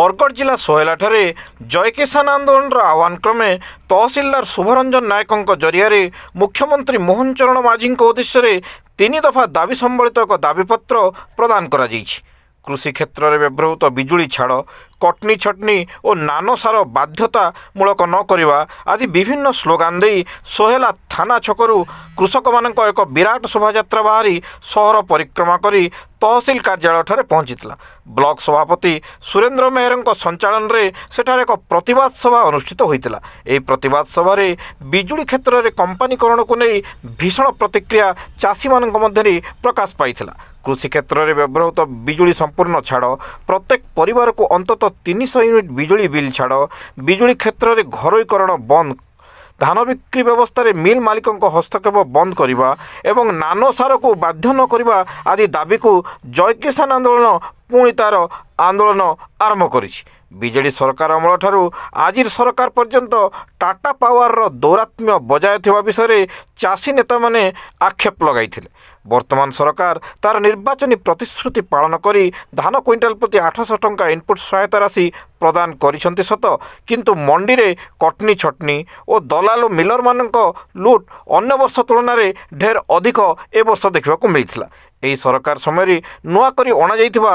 बरगढ़ जिला सोहेलाठारे जय किसान आंदोलन आह्वान क्रमे तहसिलदार शुभरंजन नायकों जरिया मुख्यमंत्री मोहन चरण माझी उद्देश्य 3 दफा दाबी सम्बलित एक दाबीपत्र प्रदान करा जायछि। कृषि क्षेत्र में व्यवहृत बिजुली छाड़ कटनी छटनी और नानो सार बाध्यतामूलक न करवा आदि विभिन्न स्लोगान दे सोहेला थाना छकरू कृषक मान एक विराट शोभायात्रा बाहरी सहर परिक्रमा करी तहसिल कार्यालय ठारे पहुंचीला। ब्लॉक सभापति सुरेंद्र मेहर संचालन में सेठारे एक प्रतिवाद सभा अनुष्ठित होता। यह प्रतिवाद सभा बिजुली क्षेत्र में कंपानीकरण को नहीं भीषण प्रतिक्रिया चाषी मान मध्य प्रकाश पाई। कृषि क्षेत्र में व्यवहृत बिजुली संपूर्ण छाड़ प्रत्येक परिवार को अंततः 300 यूनिट बिजुली बिल छाड़ बिजुली क्षेत्र में घरोईकरण बंद धान बिक्री व्यवस्था रे मिल मालिकों हस्तक्षेप बंद करवा एवं नानो सार को बाध्य न करवा आदि दाबी को जय किसान आंदोलन पुणी तार आंदोलन आरंभ करिछि। बीजेडी सरकार अमल ठारू आज सरकार पर्यंत टाटा पावर रो दौरात्म्य बजाय थिबा विषय चाषी नेता माने आक्षेप लगाइथिले। वर्तमान सरकार तार निर्वाचनी प्रतिश्रुति पालन करी धान क्विंटाल प्रति 800 टंका इनपुट सहायता राशि प्रदान करिसंती सत, किंतु मंडी रे कटनी छटनी और दलाल मिलर मानक लुट अन्य वर्ष तुलन में ढेर अधिक ए वर्ष देखा मिलता। यही सरकार समय नुआ करी अणा जाइथिबा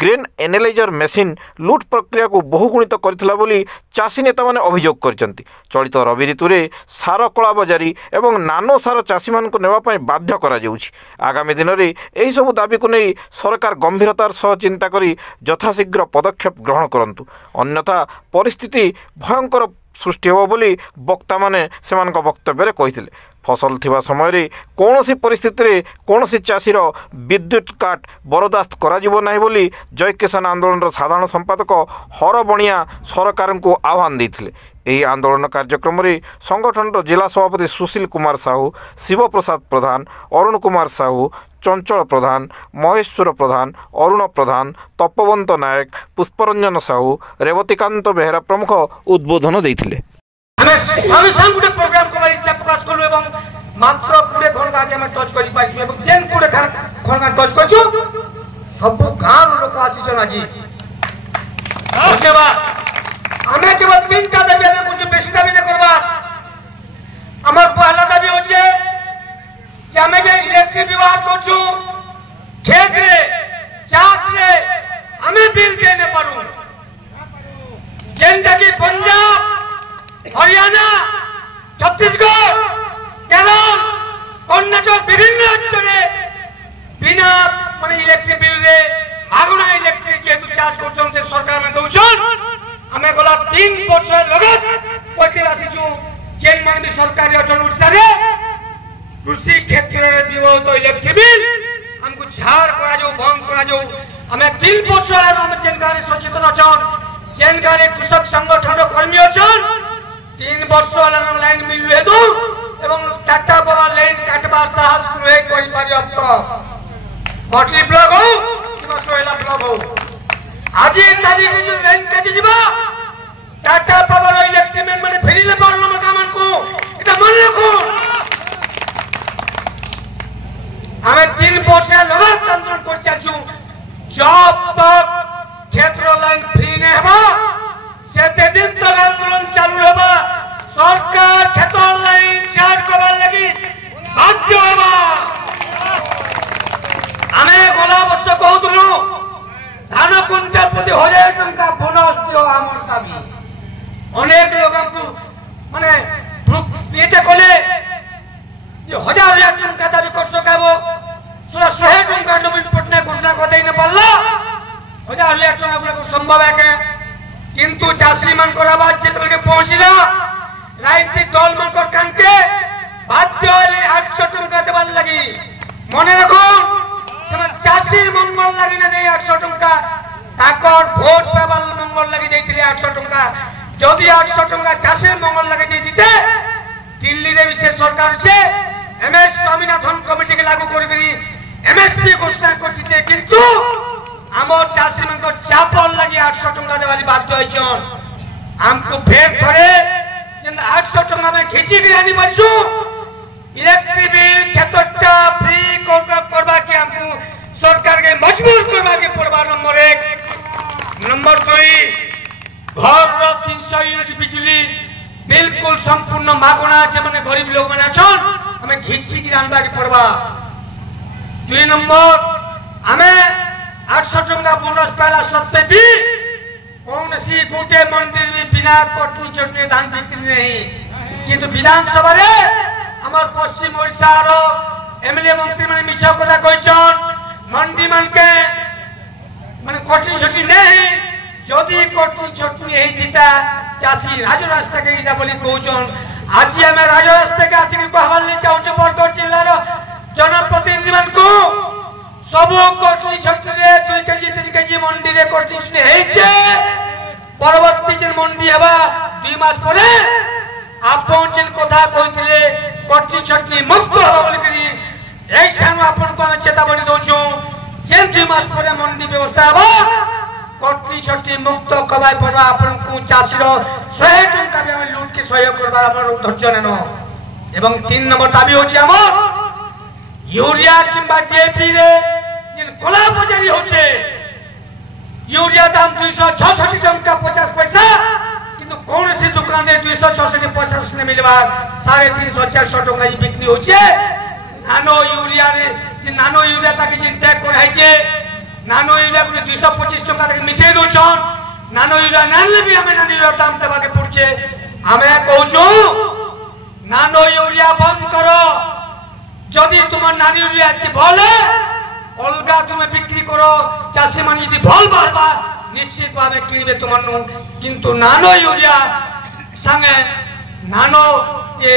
ग्रेन एनालाइजर मेसीन लुट प्रक्रिया को बहुगुणित करथिला बोली चाषी नेता माने अभियोग करचंती। चलित रवि ऋतु रे सार कला बजारी एवं नानो सार चाषी मान को नेबा पई बाध्य करा जाउछि। आगामी दिन में यही सब दाबी को नहीं सरकार गंभीरतार सह चिंता करी यथाशीघ्र पदक्षेप ग्रहण करंतु, अन्यथा परिस्थिति भयंकर सृष्टि हो बोली वक्ता माने सेमानक वक्तव्य कहिथिले। फसल थिबा समय रे कोनोसी परिस्थिति रे कोनोसी चाषीर विद्युत काट बरदास्त करा जिवो नाही बोली जय किसान आंदोलन रो साधारण संपादक हर बणिया सरकार को आह्वान देथिले। यही आंदोलन कार्यक्रम में संगठन जिला सभापति सुशील कुमार साहू, शिव प्रसाद प्रधान, अरुण कुमार साहू, चंचल प्रधान, महेश्वर प्रधान, अरुण प्रधान, तपवंत नायक, पुष्परंजन साहू, रेवतीकांत बेहेरा प्रमुख उद्बोधन देथिले। आमे केवल 3टा दाबी आमे कुछ बेसी दाबी न करबा। हमर पहला दाबी हो जे आमे जे इलेक्ट्रिक विभाग करछु खेत रे चाष रे आमे बिल दे न पारू। जेंटा कि पंजाब हरियाणा छत्तीसगढ़ केरल कर्नाटक विभिन्न राज्य रे बिना माने इलेक्ट्रिक बिल रे आगुना इलेक्ट्रिक के तु चाष करछन से सरकार में दउछन। हमें गला 3 वर्ष लगत कोटी राशि जो जेन मन भी सरकारी अचल उड़ीसा रे कृषि क्षेत्र रे दिवो तो इलेक्ट्रिक बिल हमको झाड़ करा जो बंद करा जो हमें 3 वर्ष रे हम जेन गारे सचेतन अछन जेन गारे कृषक संगठन कर्मी अछन 3 वर्ष वाला लाइन मिलवे दो एवं टाटा बड़ा लाइन काटबार साहस नुहे करि पारि अब तो बटली ब्लॉक हो कि सोहेला ब्लॉक हो आज तारीख जो लाइन काटी जीवा टाटा पावर इलेक्ट्रिक मैन माने फेरिले पारलो मकामन को एटा मन रखो। हमें 3 वर्ष लगातार आंदोलन कर चाचू जब तक क्षेत्र लाइन फ्री ने हबा सेते दिन तक आंदोलन चालू हबा। सरकार क्षेत्र लाइन चार्ज करबा लगी बाध्य हबा। हमें गोला वर्ष कहतुलु धान क्विंटल प्रति 1000 टंका बोनस दियो आमर दाबी। अनेक लोगों को माने ये कले जो 1000 टंका दाबी कर सकाबो 100 टंका नवीन पटना घोषणा कर दे न पाला 1000 टंका को संभव है के, किंतु चाषी मन को आवाज जेतल के पहुंचला राजनीतिक दल मन को कांके बाध्य होले 800 टंका देबार लगी। मने रखो चाषी मंगल लगी ना 800 टंका ताकर भोट पेबार मंगल लगी देथिले 800 टंका। जदि 800 टंका चाषी मंगल लगी दे दीते दिल्ली रे विशेष सरकार से एमएस स्वामीनाथन कमिटी के लागू करी एमएसपी घोषणा करथिते, किंतु हमर चाषी मन को चापल लगी 800 टंका देवाली बाध्य होइछन। हमको फेर थरे जेन 800 टंका में खिची के आनी बचू इलेक्ट्रिक बिल क्षेत्रटा फ्री करबा के हमको सरकार के मजबूर करबा के पड़बा। नंबर 1 नंबर 2 घर 300 यूनिट बिजली बिल्कुल संपूर्ण मागणा जे माने गरीब लोग माने छन हमें घिची की आनबा के पड़बा। 2 नंबर हमें 800 टंका बोनस पाला सत्ते भी कौन सी गोटे मंदिर में बिना कटनी चटनी धान बिक्री नहीं किंतु विधानसभा रे हमर पश्चिम ओडिशा रो एमएलए मंत्री माने मिछा कथा कहछन मंडी मन के माने कटनी चटनी नहीं जदि कटनी चटनी हेई थिता चासी राज रास्ता के इदा बोली कहछन आज हमें राज रास्ता के आसी को कहवाल ले चाहू बरगढ़ जिल्ला रो जनप्रतिनिधि मन को सब कटनी चटनी रे 2 केजी 3 केजी मंडी रे कटनी चटनी हेई छे परवर्ती जेन मंडी हवा 2 मास परे आपन जेन कथा कहिथिले कटनी चटनी मुक्त हवा बोली करी एक सानु आपन को हम चेतावनी दोछु जेन 2 मास परे मंडी व्यवस्था हवा कटनी चटनी मुक्त कबाय पड़वा आपन को चासी रो 100 टंका भी हम लूट के सहयोग करबा हमर धैर्य नेनो। एवं 3 नंबर दाबी होछि हमर यूरिया किंबा डीएपी रे जेन कोला बजारी होछे यूरिया दाम 266 टंका 50 पैसा किंतु कौन सी दुकान रे 266 50 ने मिलबा 350 400 टंका बिक्री होछे। नानो यूरिया रे जे नानो यूरिया ताकि जे टैग कराई छे नानो यूरिया को 225 टंका तक मिसे दोछन नानो यूरिया नानले भी हमें नानो यूरिया दाम देबा के पड़छे। हमें कहूछु नानो यूरिया बंद करो जदि तुम नानो यूरिया की भले अलगा तुम्हें बिक्री करो चाषी मान यदि भल बारबा निश्चित भावे किनबे तुमनु किंतु नानो यूरिया संगे नानो ये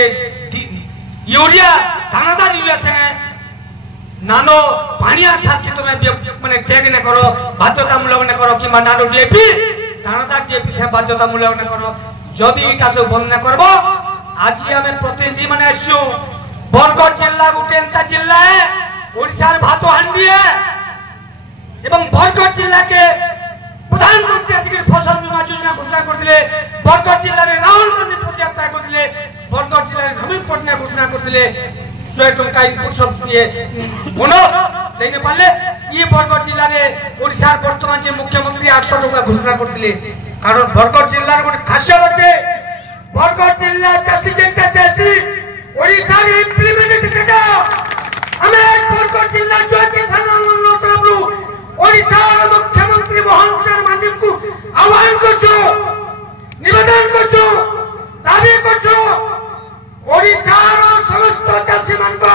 यूरिया दानादार यूरिया संगे नानो पानिया साथ के तुम्हें माने टैग ने करो बाध्यतामूलक ने करो कि नानो डीएपी दानादार डीएपी से बाध्यतामूलक ने करो जदि इटा सब बंद न करबो आज हमें प्रतिनिधि माने आसु बरगढ़ जिला गोटे एंता जिला है ओडिशा रे भातो हांडी है एवं बरगढ़ जिला के प्रधानमंत्री आसिक फसल बीमा योजना घोषणा करथिले बरगढ़ जिला रे राहुल गांधी पदयात्रा करथिले बरगढ़ जिला रे नवीन पटनायक घोषणा करथिले 100 टंका इनपुट सब ये बोनस देने पाले ये बरगढ़ जिला रे ओडिशा वर्तमान जे मुख्यमंत्री 800 टंका घोषणा करथिले कारण बरगढ़ जिला रे गोटे खासियत अछि बरगढ़ जिला चासी जेंटा चासी ओडिशा रे इम्प्लीमेंटेशन हमें बरगढ़ जिला जो किसान आंदोलन तरफरु ओडिशा मुख्यमंत्री मोहन चरण मांझी को आह्वान करछो निवेदन करछो दाबी करछो ओडिशा रो समस्त चाषी मान को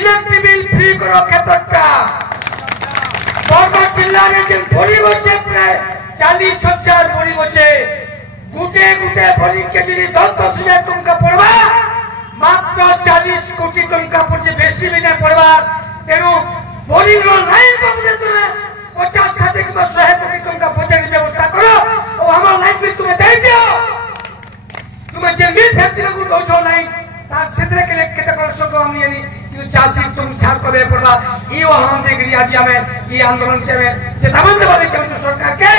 इलेक्ट्रिक बिल फ्री करो क्षेत्रटा बरगढ़ जिल्ला रे जे बड़ी बसे प्राय 40,000 बड़ी बसे गुटे गुटे बड़ी केजी 10,000 टंका पड़वा मात्र 40 कोटी टंका पड़े बेसी भी नहीं पड़वा तेणु बोरिंग रो लाइन बदले तुम्हें 50-60 की 100 कोटी टंका पहुंचाने की व्यवस्था करो और हमारा लाइन बिल तुम्हें दे दियो तुम्हें जे मिल फैक्ट्री को दो जो लाइन तार क्षेत्र के लिए केटा कर सको हम यानी कि चासी तुम छाड़ करे पड़वा ई वो हम देख रही आज हमें ये आंदोलन से तमाम वाले सरकार के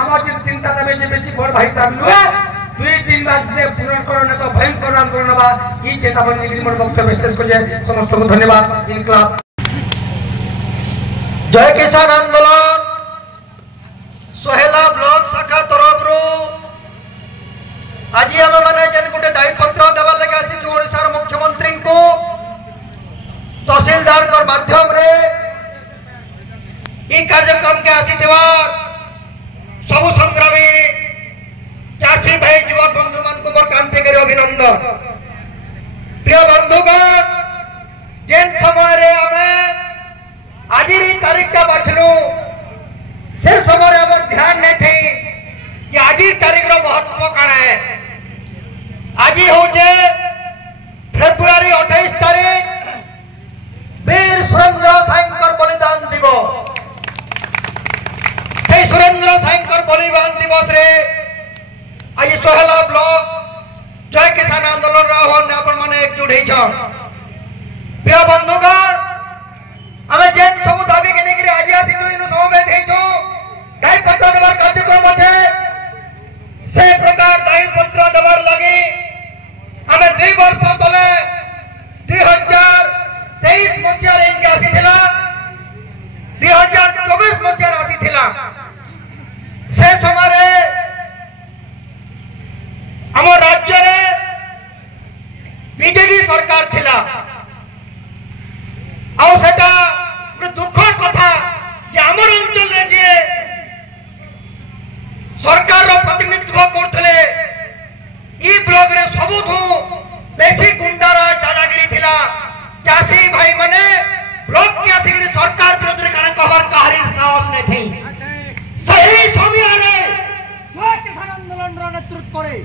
हमार चिंता तबे से बेसी बड़ भाई तामिल हुआ 2-3 बार से पूर्ण करने तो भयंकर आंदोलन बा ई चेतावनी निगरी मोर वक्तव्य शेष को जे समस्त को धन्यवाद इनकलाब जय किसान आंदोलन सोहेला ब्लॉक शाखा तरफ रो आज हम माने जन गुटे दायी पत्र देवा लगे आसी ओडिशा रो मुख्यमंत्री को तहसीलदार कर माध्यम रे ई कार्यक्रम के आसी देवा सब संग्रामी चाषी भाई युवक बंधु मान को क्रांति कर अभिनंदन प्रिय बंधुगण जेन समय रे हमें आज तारीख का बाछलु से समय हमर ध्यान नहीं थी कि आज तारीख रो महत्व काना है आज होचे फेब्रुआरी 28 तारीख वीर सुरेंद्र साईंकर बलिदान दिवस से सुरेंद्र साईंकर बलिदान दिवस रे आज सोहेला ब्लॉक जय किसान आंदोलन राहन अपन माने एकजुट होई छन प्रिय बंधुगण हमें जेन सब दाबी के नेकरी आज आसी तो इनु समवेत हेई छो दायी पत्र देवार कार्यक्रम আছে से प्रकार दायी पत्र देवार लगी हमें 2 वर्ष तले 2023 मसिया रे इनके आसी थिला 2024 मसिया आसी थिला से समय रे सरकार प्रतिनिधित्व करते ई ब्लॉक रे सबुठू बेसी गुंडार दादागिरी थिला। चाषी भाई माने ब्लॉक के आसिक सरकार विरोध रे काना कहबार काहरी साहस नै थी। सही समय रे जो किसान आंदोलन रो नेतृत्व करे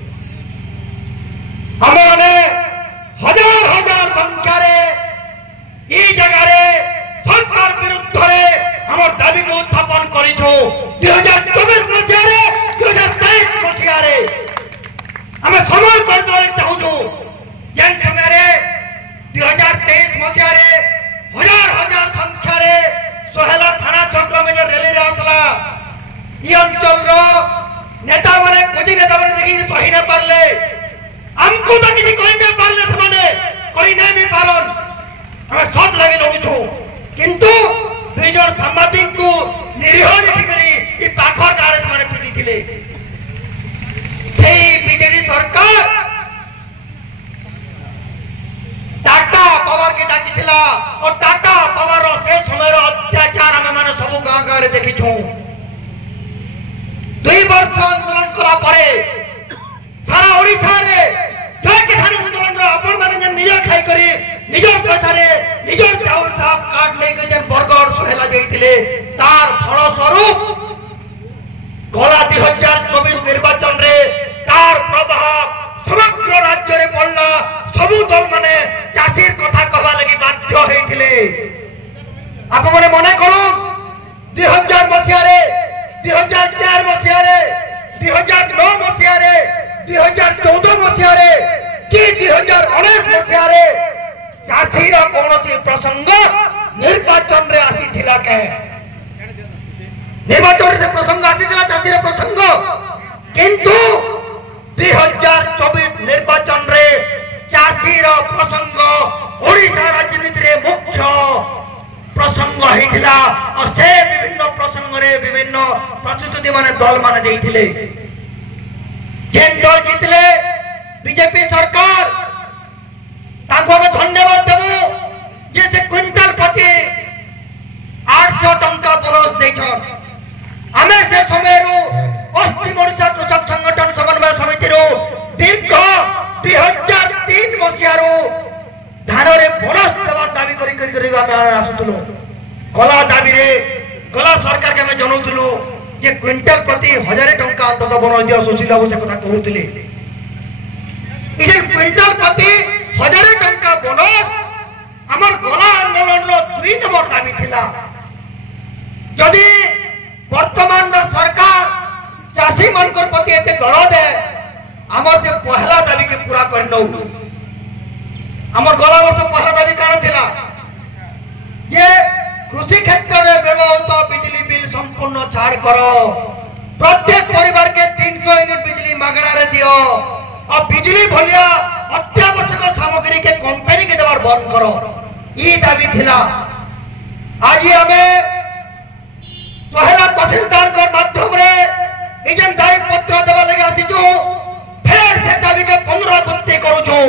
हमने हजार हजार संख्या रे ई जगह रे सरकार विरुद्ध रे हमर दाबी को उत्थापन करिछो। 2024 मसिया रे 2023 मसिया रे हमें समय कर देले चाहूछु। जेन समय रे 2023 मसिया रे हजार हजार संख्या रे सोहेला थाना चक्र में जे रैली रे आसला ई अंचल रो नेता माने कोजी नेता माने देखि सही न पारले हमको तो किसी कोई नहीं पारले समाने कोई नहीं पारन हमें सब लगे लड़ुछु। किंतु दुई जन सांबादिक को निरीह देखिकरी ई पाखर गारे माने पिटी थिले। सेही बीजेडी सरकार टाटा पावर के डाकी थिला और टाटा पावर रो से समय रो अत्याचार हमें माने सब गांव गारे देखिछु। 2 वर्ष आंदोलन कला परे सारा ओडिशा रे जय किसान आंदोलन रो अपन माने जे निज खाई करी निज पैसा रे निज चाउल साफ काट ले के जे बरगड़ सुहेला जाईथिले तार फल स्वरूप गला 2024 निर्वाचन रे तार प्रभाव समग्र राज्य रे पड़ला। सबु दल माने चाषीर कथा कहबा लागि बाध्य हेथिले। आप माने मने करू 2000 मसिया रे 2004 मसिया रे 2009 मसिया रे 2014 मसिया रे कि 2019 मसिया रे चाषीर कौनसी प्रसंग निर्वाचन रे आसी थिला के निर्वाचन से प्रसंग आसी थिला चाषीर प्रसंग। किंतु 2024 निर्वाचन रे चाषीर प्रसंग ओडिशा राजनीति रे मुख्य प्रसंग हेतिला और से विभिन्न प्रसंग रे विभिन्न प्रतिनिधि माने दल माने देइथिले। जेन दल जितले बीजेपी सरकार ताको हम धन्यवाद देबो जे से क्विंटल प्रति 800 टंका बोनस देछन। हमें से समयरु पश्चिम ओडिशा कृषक संगठन समन्वय समिति रो दीर्घ 2003 मसियारो धान रे बोनस देवार दाबी करी हम आसुतलु। गला दाबी रे गला सरकार के हम जनौतलु जे क्विंटल प्रति 1000 टंका अंतत बोनस दियो। सुशील बाबू से कथा कहउतले इजे क्विंटल प्रति 1000 टंका बोनस हमर गला आंदोलन रो 2 नंबर दाबी थिला। जदि वर्तमान रो सरकार चाषी मनकर प्रति एते दरद है हमर से पहला दाबी के पूरा करनो। हमर गला वर्ष पहला दाबी कारण थिला जे कृषि क्षेत्र में व्यवहृत बिजली बिल संपूर्ण छाड़ करो। प्रत्येक परिवार के 300 यूनिट बिजली मागଣା रे दियो और बिजली भलिया अत्यावश्यक सामग्री के कंपनी के देवार बंद करो। ई दाबी थिला। आज हमें सोहेला तहसीलदार के माध्यम रे इजन दायिक पत्र देवा लगे आसीछु। फिर से दाबी के पुनरावृत्ति करू छु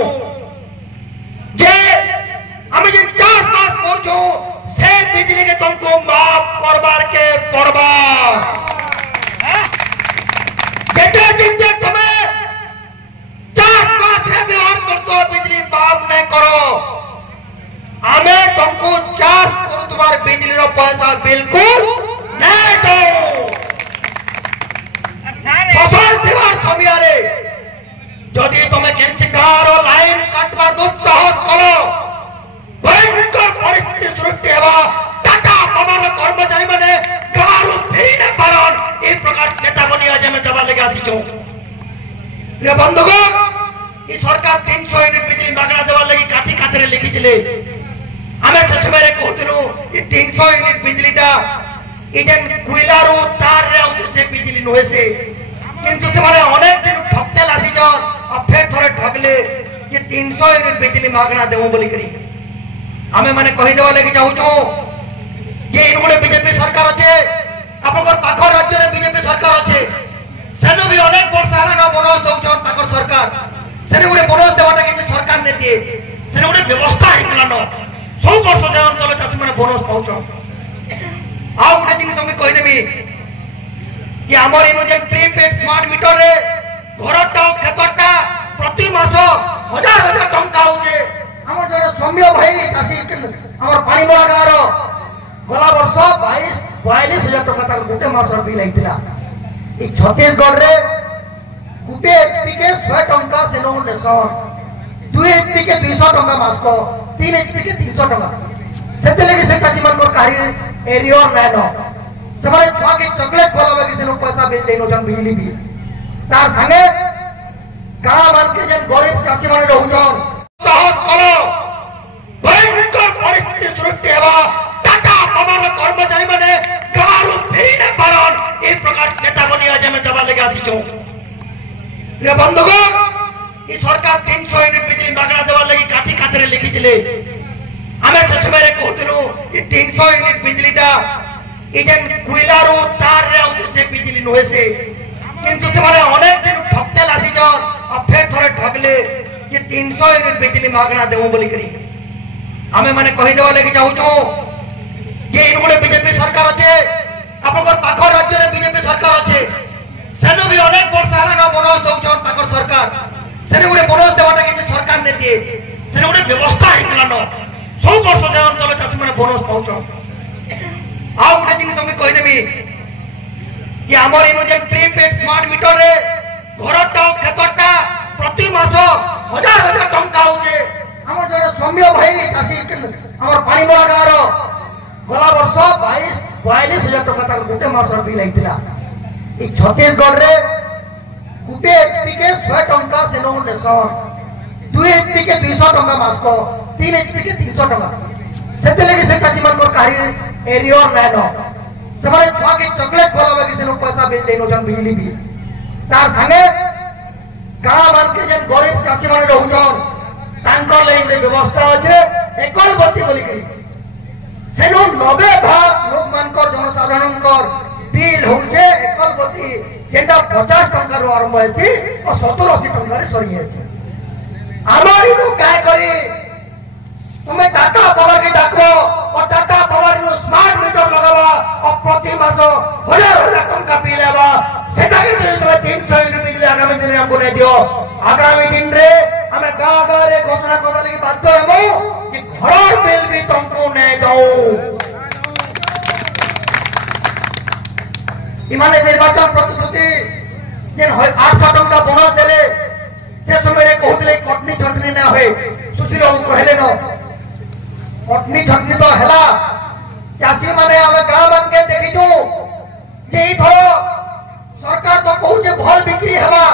जे हमें जे चास मास पहुंचो से बिजली के तुमको माफ करबार के पड़बा। जेते दिन जे तुम्हें चास मास से व्यवहार करतो बिजली माफ नहीं करो हमें तुमको चास तुम्हारे बिजली रो पैसा बिल्कुल नहीं दो। फसल दीवार छबियारे जदि तुम्हें केनसी गारो लाइन काटबार दुस्साहस करो भयंकर परिस्थिति सृष्टि हेबा। टाटा पावर कर्मचारी माने गारो फेरी न पारन ए प्रकार चेतावनी आज में दबा लगे आसी छो। ये बंधुगण ई सरकार 300 यूनिट बिजली मागଣା देवा लगी काठी काठी रे लिखि दिले। हमें से समय कहतनु ई 300 यूनिट बिजली टा इजन कोइलारो तार रे उधर से बिजली नहे से किंतु से माने अनेक दिन ठकते लासी जन और फिर थोड़े ठगले ये 300 यूनिट बिजली मागଣା देबो बोली करी हमें माने कहि देवा लगी जाऊ जो ये इनगुले बीजेपी सरकार अच्छे आपन पाखर राज्य रे बीजेपी सरकार अच्छे सेनो भी अनेक वर्ष आला न बोनस दउछन ताकर सरकार सेने गुडे बोनस देवाटा कि सरकार ने दिए सेने गुडे व्यवस्था हिकला न 100 वर्ष जे अंतल चासी माने बोनस पाउछन। आ गुडे जिनिस हम कहि देबी कि हमर इनो जे प्रीपेड हजार हजार टंका होचे हमर जने सौम्य भाई चासी हमर पानीमला गाँव गला वर्ष 42,000 टंका तक गोटे मासर बिल आइतिला ई छत्तीसगढ़ रे गोटे एचपी के 100 टंका से लोन देसन 2 एचपी के 200 टंका मासको 3 एचपी के 300 टंका सेते लगे से चासी मन को कारी एरिया नानो समाज छुआ के चॉकलेट खोला लगे से लोग पैसा बिल देनो जन बिजली बिल तार संगे गाँव मान के जन गरीब चासी माने रहउछन साहस करो भयंकर परिस्थिति सृष्टि हेबा टाटा पावर कर्मचारी माने गाँव फेरी न पारन ए प्रकार चेतावनी आज में दबा लगे आसी छु रे बंधुगण ई सरकार 300 यूनिट बिजली मागना देवा लगी काठी काठी रे लिखि दिले हमें से समय रे कहतनु ई 300 यूनिट बिजली टा ई जन कोइलारो तार रे उधर से बिजली नहे से किंतु से माने अनेक दिन ठकते लासी जन और फिर थोड़े ठगले ये 300 यूनिट बिजली मागना देवो बोली करी हमें माने कहि देवा लगी जाऊ छु जे इनगुडे बीजेपी सरकार আছে आपन पाखर राज्य रे बीजेपी सरकार আছে सेनो भी अनेक वर्ष हला बोनस दउछन ताकर सरकार सेने गुडे बोनस देवाटा कि सरकार ने दिए सेने गुडे व्यवस्था हिकलानो 100 वर्ष से अंचल चासी माने बोनस पाउछन आ गुडे जिन हम कहि देबी कि हमर इनो जे प्रीपेड स्मार्ट मीटर रे घरटा खेतटा प्रति मास हजार हजार टंका होचे हमर जने सौम्य भाई चासी हमर पानीमला गाँव गला वर्ष 42,000 टंका तक गोटे मासर बिल आइतिला ई छत्तीसगढ़ रे गोटे एचपी के 100 टंका से लोन देसन 2 एचपी के 200 टंका मासको 3 एचपी के 300 टंका सेते लगे से चासी मन को कारी एरिया नानो समाज छुआ के चॉकलेट खोला लगे से लोग पैसा बिल देनो जन बिजली बिल तार संगे गाँव मान के जन गरीब चासी माने रहउछन तांकर लई व्यवस्था আছে एकल बत्ती बोली करी सेनो 90% लोक मानकर जनसाधारणकर बिल होचे एकल बत्ती जेटा 50 टंका रो आरंभ होइछि और 70-80 टंका रे सरी होइछि आमारी नु काय करी तुम्हें टाटा पावर के डाको और टाटा पावर नु स्मार्ट मीटर लगावा और प्रति मास हजार हजार टंका बिल आवा सेटा के तुम्हें 300 यूनिट बिजली आगामी दिन रे हमको नै दियो आगामी दिन रे हमें गाँव रे घोषणा करबा लगी बाध्य हेबो कि घर बिल भी तुमको नै दो इमाने निर्वाचन प्रतिश्रुति जेन 800 टंका बोनस देले से समय रे कहतले कटनी छटनी ना होय सुशील बाबू कहले न कटनी छटनी तो हला चासी माने हमें गाँव बन के देखी छु जे ई थो सरकार तो कहू जे भल बिक्री हला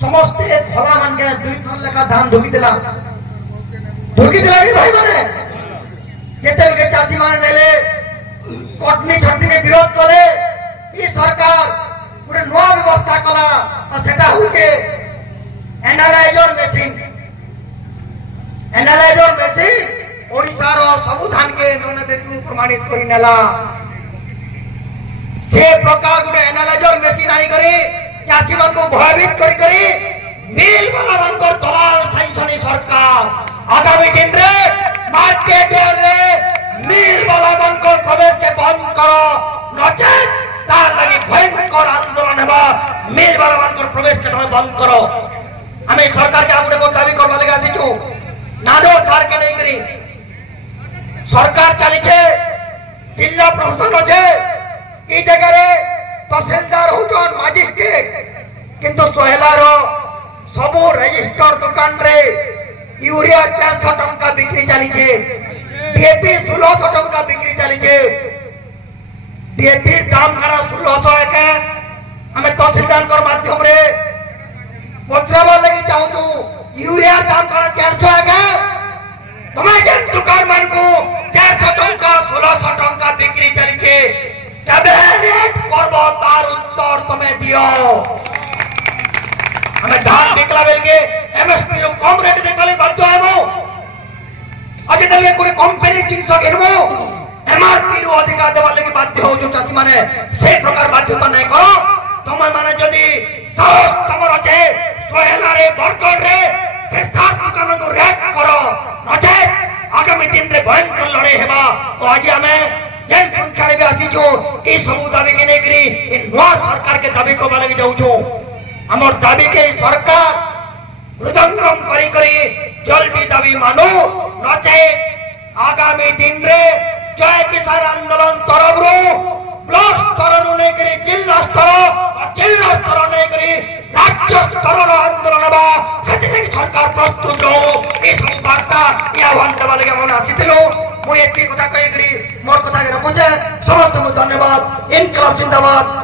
समस्ते भला मान के 2 टन लेखा धान धुकी दिला रे भाई माने जेते के चासी माने नेले कटनी छटनी के विरोध करे ई सरकार पूरे नवा व्यवस्था कला और सेटा होचे एनालाइजर मेसिन ओडिसा रो सब धान के नने बेचू प्रमाणित करी नेला से प्रकार गुटे एनालाइजर मेसिन आई करे चासी मन को भयभीत करी मिल वाला मन को दलाल सही छनी सरकार आगामी दिन रे मार्केट रे मिल वाला मन को प्रवेश के बंद करो नचेत तार लगी भयंकर आंदोलन हेबा मिल वाला मन को प्रवेश के तुम्हें बंद करो हमें सरकार के आगे को दाबी करबा लगे आसी छु नाडो सार के नहीं करी सरकार चली छे जिला प्रशासन होचे ई जगह रे तहसीलदार होचन मजिस्ट्रेट किंतु सोहेलार सबो रजिस्टर दुकान रे यूरिया 400 टंका बिक्री चली छे डीएपी 1600 टंका बिक्री चली छे डीएपी दाम खरा 1600 के हमें तहसीलदार कर माध्यम रे पचराबा लगी चाहू छु यूरिया दाम खरा 400 के तुम्हें जन दुकान मान को 400 टंका 1600 टंका बिक्री चली छे कैबिनेट करबो तार उत्तर तुम्हें दियो हमें धान बिकला बेल के एमएसपी रो कम रेट बिकले बाध्य हेबो अजे तले कोई कंपनी जिंस घेरबो एमआरपी रो अधिकार देवा लगी बाध्य हो जो चासी माने से प्रकार बाध्यता नहीं करो तुम माने जदी साहस तमर আছে सोहेला रे बरकड रे से सात दुकान को रैक करो नचे आगामी दिन रे भयंकर लड़े हेबा और आज हमें जेन संख्या रे आसी जो ई सब दाबी के नहीं करी इ नवा सरकार के दाबी को लगी जाऊ छो हमर दाबी के सरकार हृदंगम करी करी जल्दी दाबी मानो नचे आगामी दिन रे जय किसान आंदोलन तरफ ब्लॉक स्तर नहीं जिला स्तर नहीं राज्य स्तर आंदोलन सरकार प्रस्तुत रो बार्ता आह्वान देवा लगे मन आसी मुझे कथा कही मोर कथा रखुचे समस्त धन्यवाद। इनकलाब जिंदाबाद।